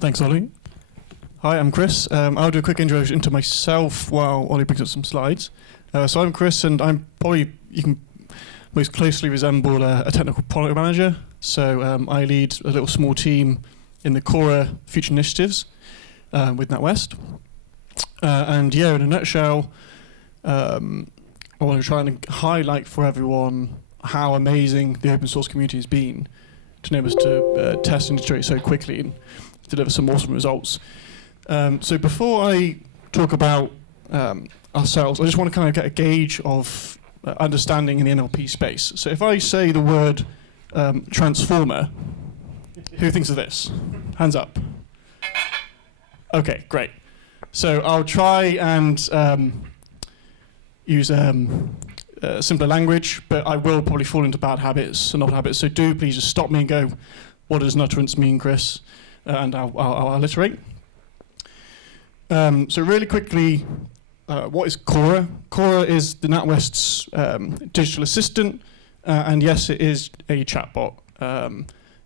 Thanks, Ollie. Hi, I'm Chris. I'll do a quick introduction into myself while Ollie brings up some slides. So I'm Chris, and I'm probably, you can most closely resemble a technical product manager. So I lead a little small team in the CORA future initiatives with NatWest. And yeah, in a nutshell, I want to try and highlight for everyone how amazing the open source community has been to enable us to test and iterate so quickly and deliver some awesome results. So before I talk about ourselves, I just want to kind of get a gauge of understanding in the NLP space. So if I say the word transformer, who thinks of this? Hands up. Okay, great. So I'll try and use simpler language, but I will probably fall into bad habits and old habits. So do please just stop me and go, what does nutterance mean, Chris? And I'll alliterate. So really quickly, what is CORA? CORA is the NatWest's digital assistant, and yes, it is a chatbot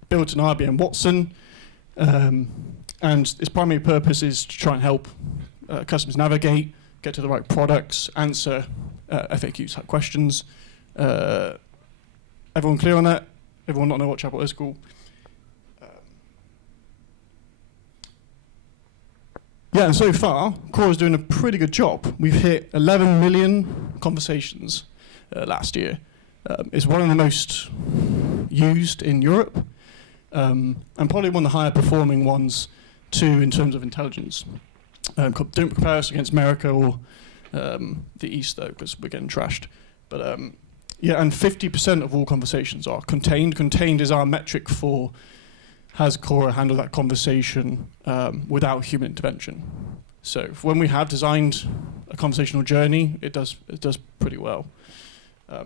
built in IBM Watson, and its primary purpose is to try and help customers navigate, get to the right products, answer FAQs type questions. Everyone clear on that? Everyone not know what chatbot is? Cool. Yeah, and so far, CORA's doing a pretty good job. We've hit 11 million conversations last year. It's one of the most used in Europe, and probably one of the higher performing ones too in terms of intelligence. Don't compare us against America or the East though, because we're getting trashed. But yeah, and 50% of all conversations are contained. Contained is our metric for has CORA handled that conversation without human intervention. So when we have designed a conversational journey, it does pretty well.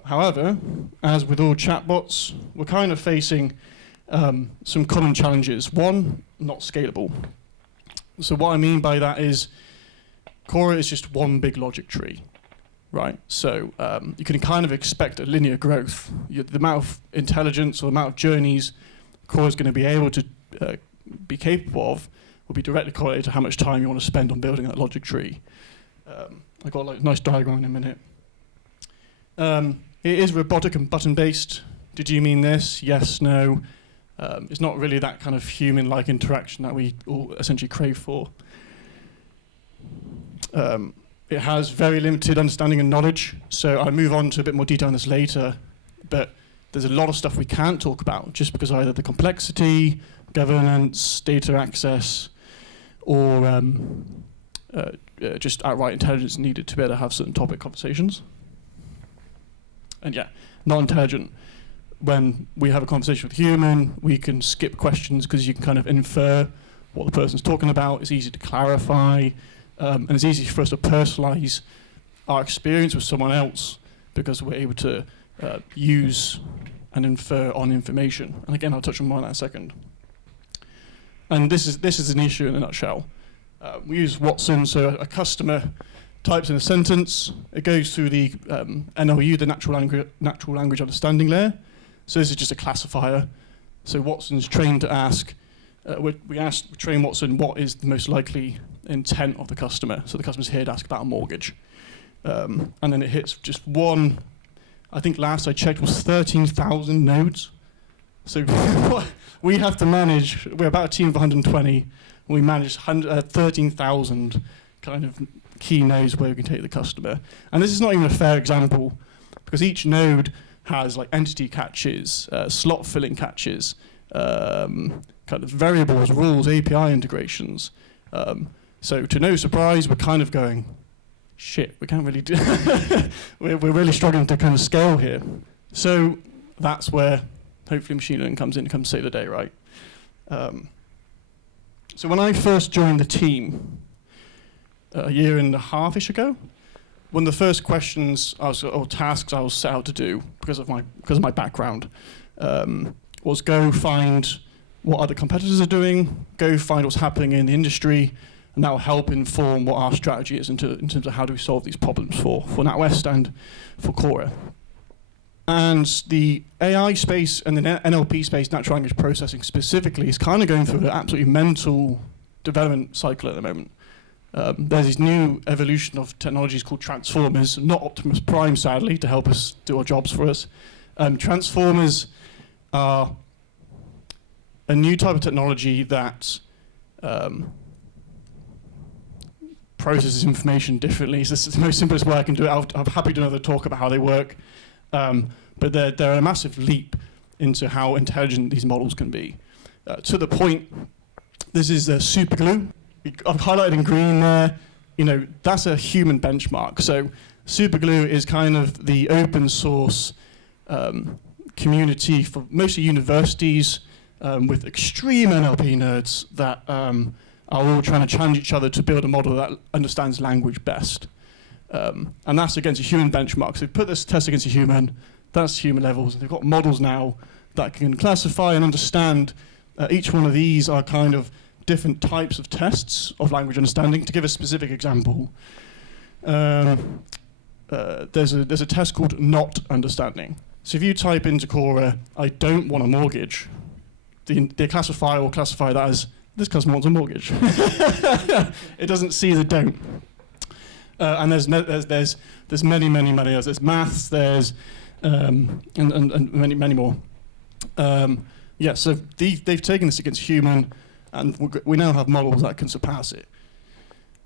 However, as with all chatbots, we're kind of facing some common challenges. One, not scalable. So what I mean by that is CORA is just one big logic tree, right? So you can kind of expect a linear growth. The amount of intelligence or the amount of journeys CORA is going to be able to be capable of will be directly correlated to how much time you want to spend on building that logic tree. I've got like a nice diagram in a minute. It is robotic and button-based. Did you mean this? Yes, no. It's not really that kind of human-like interaction that we all essentially crave for. It has very limited understanding and knowledge, so I'll move on to a bit more detail on this later, but there's a lot of stuff we can't talk about just because either the complexity, governance, data access, or just outright intelligence needed to be able to have certain topic conversations. And yeah, not intelligent. When we have a conversation with a human, we can skip questions because you can kind of infer what the person's talking about. It's easy to clarify, and it's easy for us to personalize our experience with someone else because we're able to use and infer on information. And again, I'll touch on more on that in a second. And this is an issue in a nutshell. We use Watson, so a customer types in a sentence, it goes through the NLU, the natural language understanding layer. So this is just a classifier. So Watson's trained to ask, we train Watson what is the most likely intent of the customer. So the customer's here to ask about a mortgage. And then it hits just one, I think last I checked was 13,000 nodes. So we have to manage, we're about a team of 120, and we manage 13,000 kind of key nodes where we can take the customer. And this is not even a fair example, because each node has like entity catches, slot filling catches, kind of variables, rules, API integrations. So to no surprise, we're kind of going, shit, we can't really do we're really struggling to kind of scale here. So that's where hopefully machine learning comes in to come save the day, right? So when I first joined the team a year and a half-ish ago, one of the first questions or tasks I was set out to do because of my background was go find what other competitors are doing, go find what's happening in the industry, and that will help inform what our strategy is in terms of how do we solve these problems for NatWest and for CORA. And the AI space and the NLP space, natural language processing specifically, is kind of going through an absolutely mental development cycle at the moment. There's this new evolution of technologies called transformers, not Optimus Prime, sadly, to help us do our jobs for us. Transformers are a new type of technology that processes information differently. So this is the most simplest way I can do it. I'm happy to do another talk about how they work. But they're a massive leap into how intelligent these models can be. To the point, this is superglue. I've highlighted in green there. That's a human benchmark. So superglue is kind of the open source community for mostly universities with extreme NLP nerds that are all trying to challenge each other to build a model that understands language best. And that's against a human benchmark. So they put this test against a human, that's human levels. And they've got models now that can classify and understand. Each one of these are kind of different types of tests of language understanding. To give a specific example, there's a test called not understanding. So if you type into CORA, I don't want a mortgage, the classifier will classify that as, this customer wants a mortgage. It doesn't see the don't. And there's many others. There's maths, there's and many more. So they've taken this against human, and we now have models that can surpass it.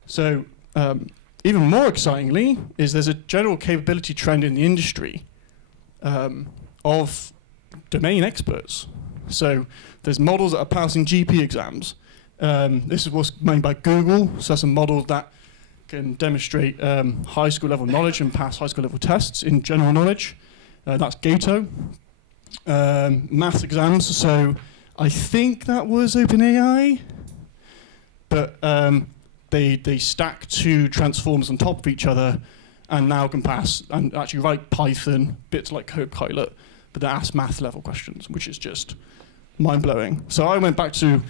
So even more excitingly is there's a general capability trend in the industry of domain experts. So there's models that are passing GP exams. This is what's made by Google, so that's a model that can demonstrate high school level knowledge and pass high school level tests in general knowledge. That's Gato. Math exams, so I think that was OpenAI, but they stack two transformers on top of each other and now can pass and actually write Python, bits like Copilot, but they ask math level questions, which is just mind-blowing. So I went back to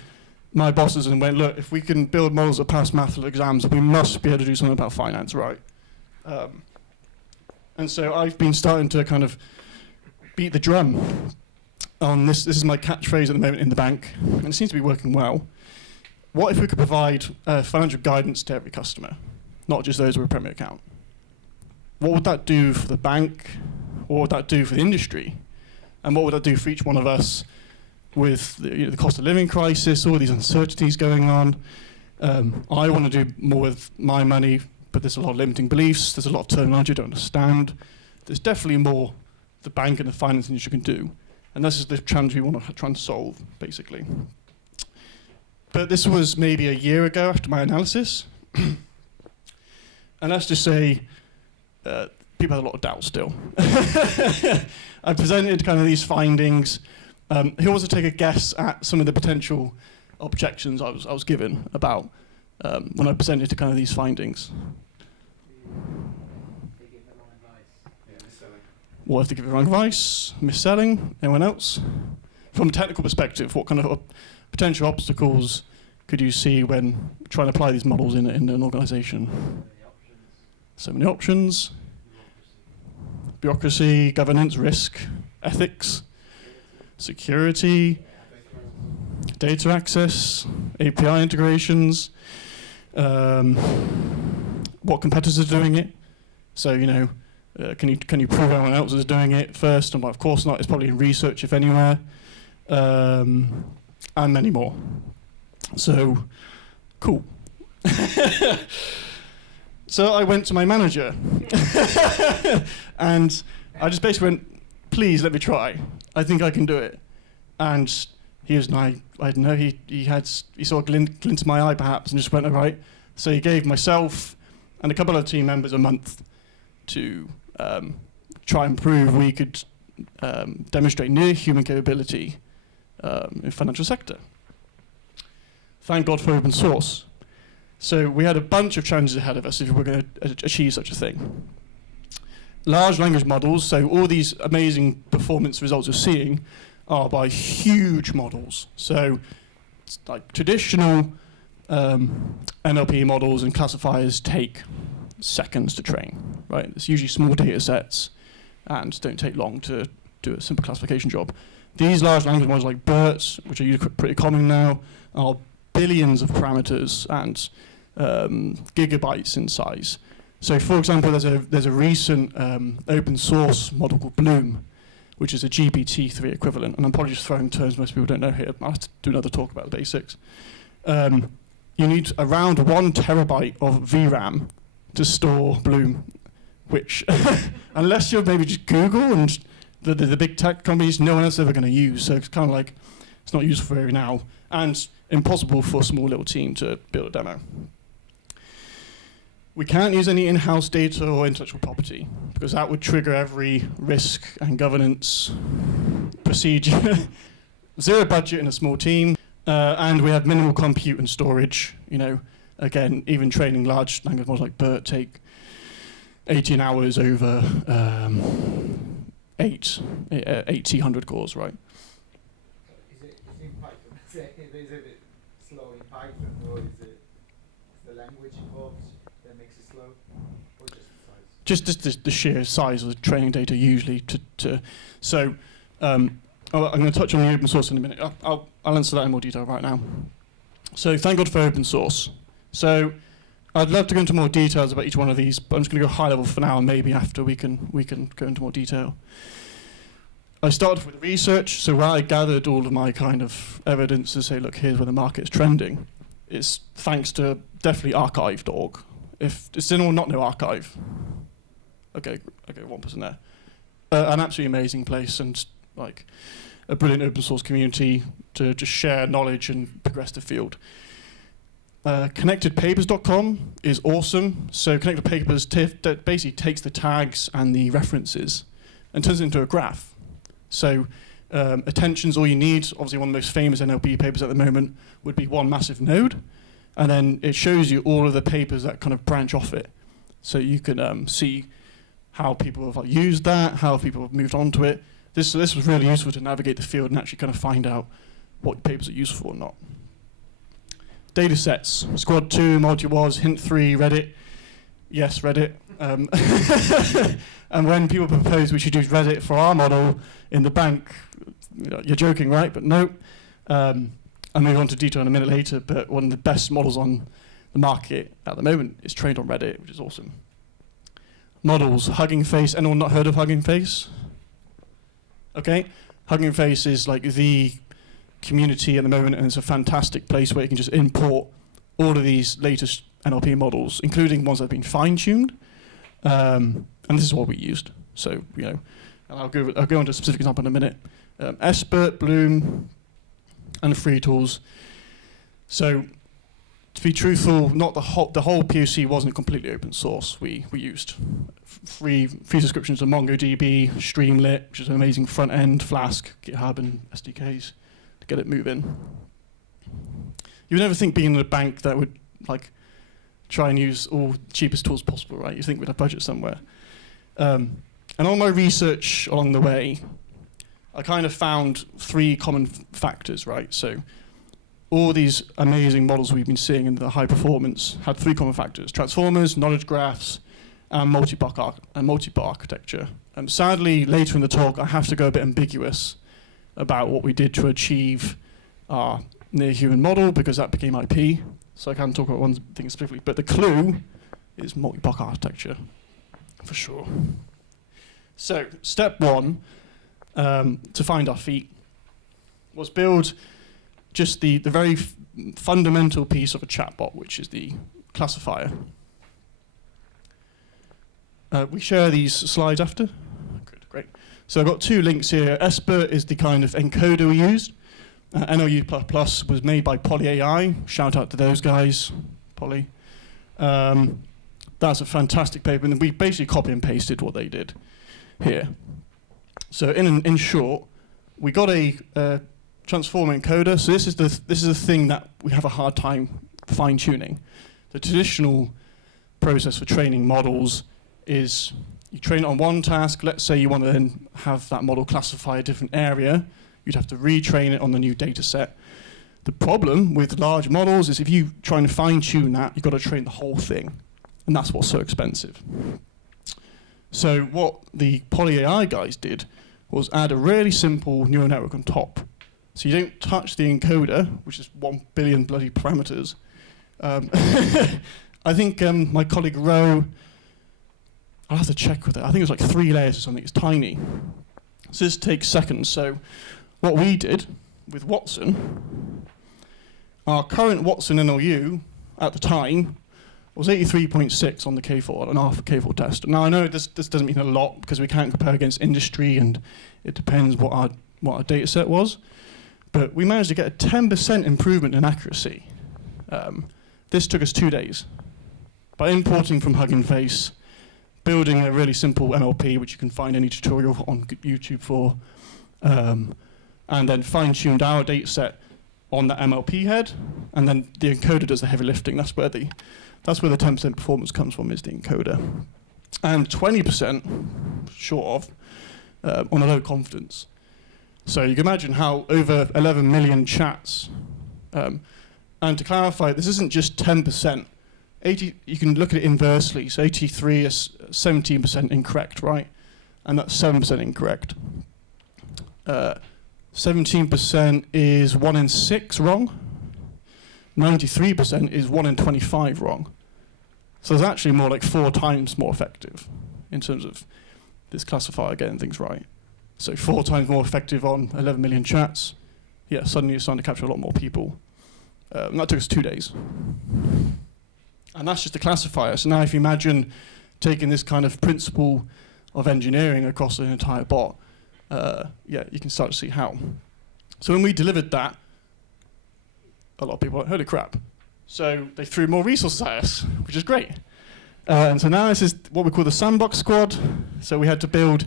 my bosses and went, look, if we can build models that pass math level exams, we must be able to do something about finance, right? And so I've been starting to kind of beat the drum on this. This is my catchphrase at the moment in the bank, and it seems to be working well. What if we could provide financial guidance to every customer, not just those with a Premier account? What would that do for the bank? What would that do for the industry? And what would that do for each one of us with the cost of living crisis, all these uncertainties going on? I want to do more with my money, but there's a lot of limiting beliefs. There's a lot of terminology I don't understand. There's definitely more the bank and the finance industry can do. And this is the challenge we want to try and solve, basically. But this was maybe a year ago after my analysis. And let's just say people had a lot of doubt still. I presented kind of these findings. Who wants to take a guess at some of the potential objections I was given about when I presented to kind of these findings? What if they give the wrong advice? Mis-selling? Anyone else? From a technical perspective, what kind of potential obstacles could you see when trying to apply these models in an organisation? So many options. Bureaucracy, governance, risk, ethics, security, data access, API integrations, what competitors are doing it. So, can you prove anyone else is doing it first? And of course not. It's probably in research, if anywhere, and many more. So, cool. So I went to my manager, and I just basically went, "Please let me try. I think I can do it." And he was nice. I don't know. He saw a glint in my eye, perhaps, and just went, "All right." So he gave myself and a couple of team members a month to try and prove we could demonstrate near human capability in the financial sector. Thank God for open source. So we had a bunch of challenges ahead of us if we were going to achieve such a thing. Large language models, so all these amazing performance results you're seeing are by huge models. So it's like traditional NLP models and classifiers take seconds to train, right? It's usually small data sets and don't take long to do a simple classification job. These large language models like BERT, which are pretty common now, are billions of parameters and gigabytes in size. So, for example, there's a recent open source model called Bloom, which is a GPT-3 equivalent. And I'm probably just throwing terms most people don't know here. I'll have to do another talk about the basics. You need around 1 terabyte of VRAM to store Bloom, which, unless you're maybe just Google and the big tech companies, no one else is ever going to use. So it's kind of like, it's not useful very now, and impossible for a small little team to build a demo. We can't use any in-house data or intellectual property, because that would trigger every risk and governance procedure. Zero budget in a small team, and we have minimal compute and storage. You know, again, even training large language models like BERT take 18 hours over 800 cores, right? Is it in Python? Is it a bit slow in Python, or is it the language involved that makes it slow, or just the size? Just the sheer size of the training data usually. So I'm going to touch on the open source in a minute. I'll answer that in more detail right now. So thank God for open source. So I'd love to go into more details about each one of these, but I'm just going to go high level for now, and maybe after we can go into more detail. I started with research, so where I gathered all of my kind of evidence to say, look, here's where the market's trending. It's thanks to definitely archive.org. If does anyone not know archive? Okay, one person there. An absolutely amazing place, and like a brilliant open source community to just share knowledge and progress the field. Connectedpapers.com is awesome. So Connected Papers that basically takes the tags and the references and turns it into a graph. So attention's all you need. Obviously, one of the most famous NLP papers at the moment would be one massive node, and then it shows you all of the papers that kind of branch off it. So you can see how people have used that, how people have moved on to it. This was really useful to navigate the field and actually kind of find out what papers are useful or not. Data sets, Squad 2, MultiWAS, Hint 3, Reddit. Yes, Reddit. And when people propose we should use Reddit for our model in the bank, you're joking, right? But no. I'll move on to detail in a minute later, but one of the best models on the market at the moment is trained on Reddit, which is awesome. Models, Hugging Face. Anyone not heard of Hugging Face? Okay. Hugging Face is like the community at the moment, and it's a fantastic place where you can just import all of these latest NLP models, including ones that have been fine-tuned. And this is what we used. So, you know, and I'll go into a specific example in a minute. Expert, Bloom, and free tools. So, to be truthful, not the whole POC wasn't completely open source. We used free subscriptions to MongoDB, Streamlit, which is an amazing front end, Flask, GitHub, and SDKs to get it moving. You would never think being in a bank that would like try and use all the cheapest tools possible, right? You think we'd have budget somewhere. And on my research along the way, I kind of found 3 common factors, right? So all these amazing models we've been seeing in the high performance had 3 common factors: transformers, knowledge graphs, and multi-bot architecture. And sadly, later in the talk, I have to go a bit ambiguous about what we did to achieve our near-human model, because that became IP. So I can't talk about one thing specifically, but the clue is multi-bot architecture, for sure. So step 1, to find our feet, was build just the very fundamental piece of a chatbot, which is the classifier. We share these slides after? Good, great. So I've got 2 links here. Esper is the kind of encoder we used. NLU++ was made by Poly AI. Shout out to those guys, Poly. That's a fantastic paper, and we basically copy and pasted what they did here. So in short, we got a transformer encoder. So this is the thing that we have a hard time fine-tuning. The traditional process for training models is you train it on one task. Let's say you want to then have that model classify a different area. You'd have to retrain it on the new data set. The problem with large models is if you try and fine-tune that, you've got to train the whole thing. And that's what's so expensive. So what the Poly AI guys did was add a really simple neural network on top. So you don't touch the encoder, which is 1 billion bloody parameters. I think my colleague Ro, I'll have to check with it. I think it was like 3 layers or something. It's tiny. So this takes seconds. So what we did with Watson, our current Watson NLU at the time was 83.6 on the K4, an alpha K4 test. Now I know this doesn't mean a lot because we can't compare against industry and it depends what our data set was. But we managed to get a 10% improvement in accuracy. This took us 2 days. By importing from Hugging Face, building a really simple NLP, which you can find any tutorial on YouTube for, and then fine-tuned our data set on the MLP head, and then the encoder does the heavy lifting. That's where the 10% performance comes from, is the encoder. And 20% short of on a low confidence. So you can imagine how over 11 million chats, and to clarify, this isn't just 10%. You can look at it inversely. So 83 is 17% incorrect, right? And that's 7% incorrect. 17% is 1 in 6 wrong. 93% is 1 in 25 wrong. So it's actually more like 4 times more effective in terms of this classifier getting things right. So 4 times more effective on 11 million chats. Yeah, suddenly you're starting to capture a lot more people. And that took us 2 days. And that's just a classifier. So now if you imagine taking this kind of principle of engineering across an entire bot, yeah, you can start to see how. So when we delivered that, a lot of people were like, holy crap. So they threw more resources at us, which is great. And so now this is what we call the sandbox squad. So we had to build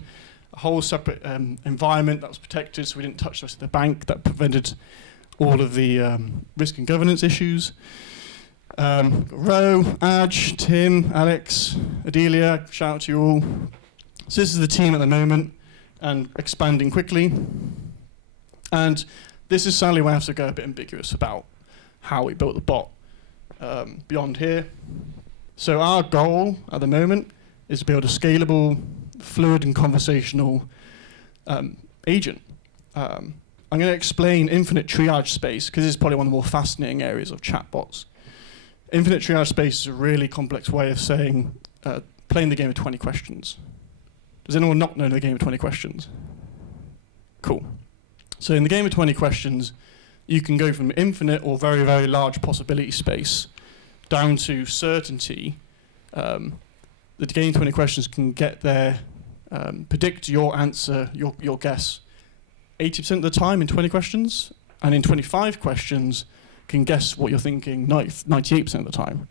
a whole separate environment that was protected, so we didn't touch the rest of the bank. That prevented all of the risk and governance issues. Ro, Aj, Tim, Alex, Adelia, shout out to you all. So this is the team at the moment and expanding quickly. And this is sadly where I have to go a bit ambiguous about how we built the bot beyond here. So our goal at the moment is to build a scalable, fluid and conversational agent. I'm going to explain infinite triage space because this is probably one of the more fascinating areas of chatbots. Infinite triage space is a really complex way of saying, playing the game of 20 questions. Does anyone not know the game of 20 questions? Cool. So in the game of 20 questions, you can go from infinite or very, very large possibility space down to certainty. The game of 20 questions can get there, predict your answer, your guess, 80% of the time in 20 questions, and in 25 questions, can guess what you're thinking 98% of the time.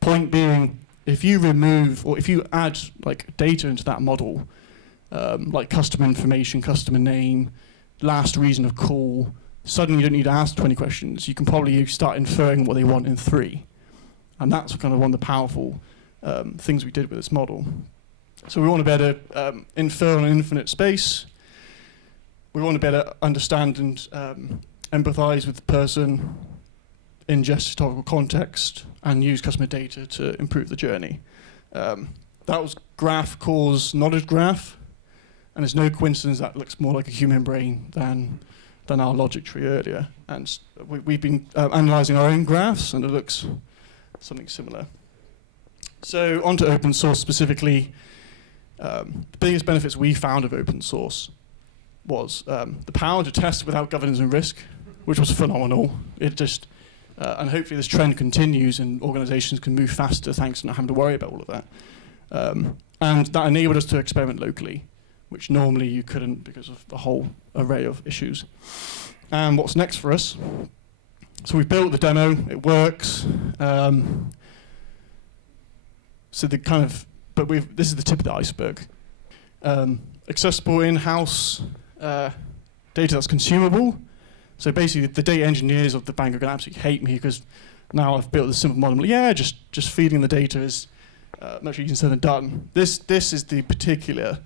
Point being, if you remove or if you add like data into that model, like customer information, customer name, last reason of call, suddenly you don't need to ask 20 questions. You can probably start inferring what they want in 3. And that's kind of one of the powerful things we did with this model. So we want to be able to infer on an infinite space. We want to be able to understand and empathize with the person, ingest historical context, and use customer data to improve the journey. That was graph cause knowledge graph, and it's no coincidence that looks more like a human brain than our logic tree earlier. And we've been analyzing our own graphs, and it looks something similar. So onto open source specifically. The biggest benefits we found of open source was the power to test without governance and risk, which was phenomenal. It just, and hopefully this trend continues and organizations can move faster thanks to not having to worry about all of that. And that enabled us to experiment locally, which normally you couldn't because of the whole array of issues. And what's next for us? So we've built the demo, it works. So the kind of, but this is the tip of the iceberg. Accessible in-house data that's consumable. So basically, the data engineers of the bank are going to absolutely hate me because now I've built this simple model. Yeah, just feeding the data is much easier said than done. This is the particular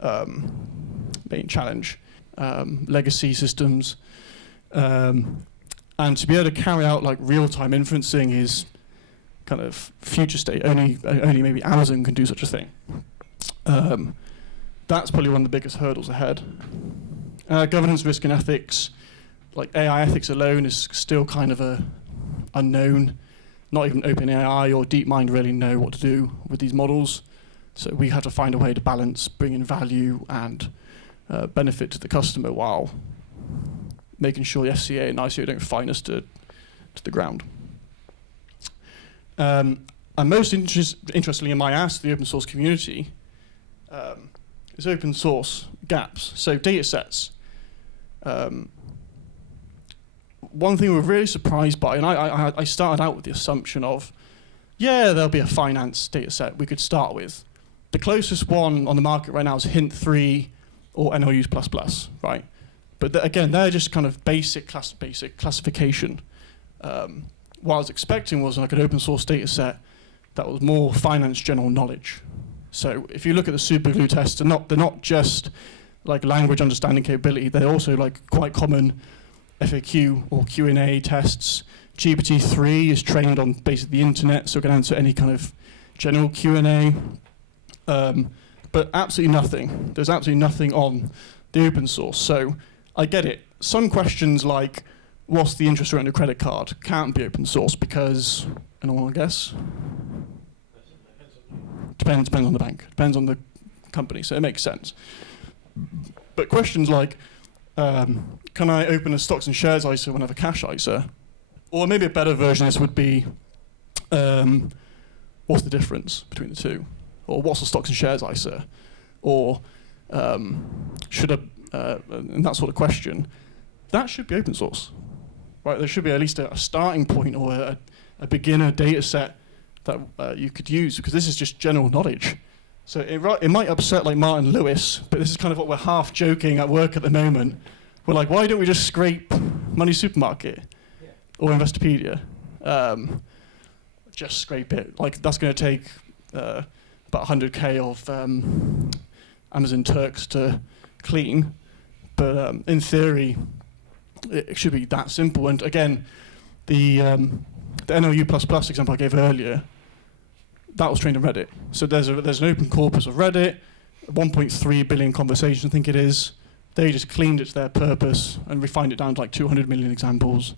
main challenge. Legacy systems, and to be able to carry out like real-time inferencing is kind of future state. Only maybe Amazon can do such a thing. That's probably one of the biggest hurdles ahead. Governance, risk, and ethics. like AI ethics alone is still kind of a unknown. Not even OpenAI or DeepMind really know what to do with these models. So we have to find a way to balance bringing value and benefit to the customer while making sure the FCA and ICO don't fine us to the ground. And most interestingly, in my ask to the open source community, is open source gaps. So data sets. One thing we're really surprised by, and I started out with the assumption of, yeah, there'll be a finance data set we could start with. The closest one on the market right now is Hint3 or NLUs++, right? But again, they're just kind of basic classification. What I was expecting was like an open source data set that was more finance general knowledge. So if you look at the superglue tests, they're not just like language understanding capability, they're also like quite common FAQ or Q&A tests. GPT-3 is trained on basically the internet, so it can answer any kind of general Q&A. But absolutely nothing. There's absolutely nothing on the open source. So I get it. Some questions like, what's the interest rate on your credit card? Can't be open source because, anyone want to guess? Depends on the bank. Depends on the company, so it makes sense. But questions like, can I open a stocks and shares ISA when I have a cash ISA? Or maybe a better version of this would be, what's the difference between the two? Or what's a stocks and shares ISA? Or should and that sort of question, that should be open source. Right? There should be at least a starting point or a beginner data set that you could use, because this is just general knowledge. So it might upset like Martin Lewis, but this is kind of what we're half joking at work at the moment. We're like, why don't we just scrape Money Supermarket or Investopedia? Just scrape it. Like that's going to take about 100K of Amazon Turks to clean, but in theory, it should be that simple. And again, the NLU++ example I gave earlier, that was trained on Reddit. So there's an open corpus of Reddit, 1.3 billion conversations, I think it is. They just cleaned it to their purpose and refined it down to like 200 million examples,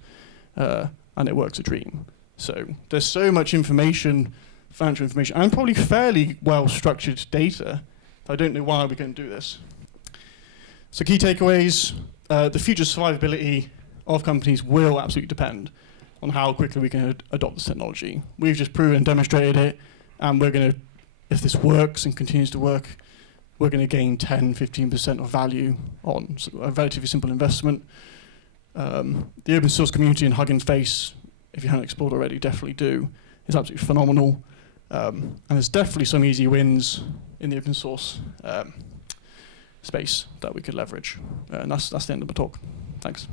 and it works a dream. So there's so much information, financial information, and probably fairly well-structured data. I don't know why we're going to do this. So key takeaways, the future survivability of companies will absolutely depend on how quickly we can adopt this technology. We've just proven and demonstrated it, and we're going to, if this works and continues to work, we're going to gain 10, 15% of value on a relatively simple investment. The open source community and Hugging Face, if you haven't explored already, definitely do. It's absolutely phenomenal. And there's definitely some easy wins in the open source space that we could leverage. And that's the end of my talk. Thanks.